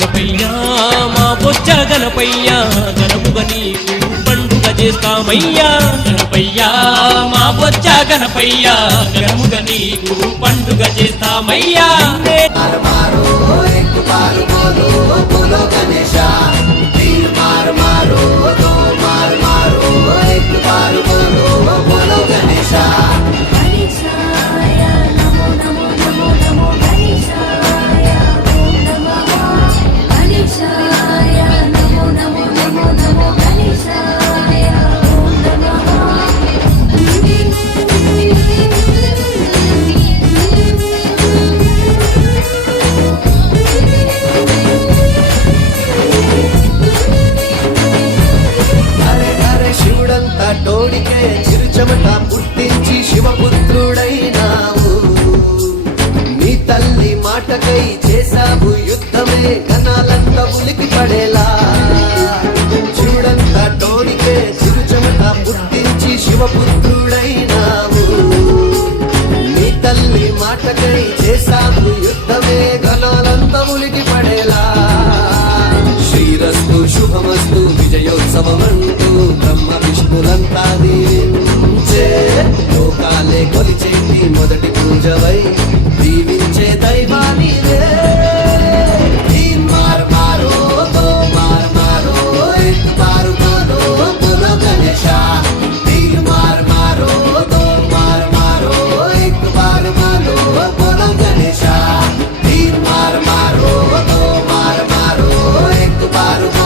గణపయ్యా మా బొచ్చ గణపయ్యా గణముగ నీకు పండుగ చేస్తామయ్యా గణపయ్యా మా బొచ్చ గణపయ్యా గణముగ నీకు పండుగ చేస్తామయ్యా. శివపుత్రుడైనావు. నీ తల్లి మాటకై చేశావు యుద్ధమే కనాలంతా ఉలికి పడేలా. శివుడంతా టోడికే చిరుచమట పుట్టించి శివపుత్రుడైనావు. నీ తల్లి మాటకై చేశావు యుద్ధమే ఘనాలంతా ఉలికి పడేలా. శ్రీరస్తు శుభమస్తు విజయోత్సవమం para o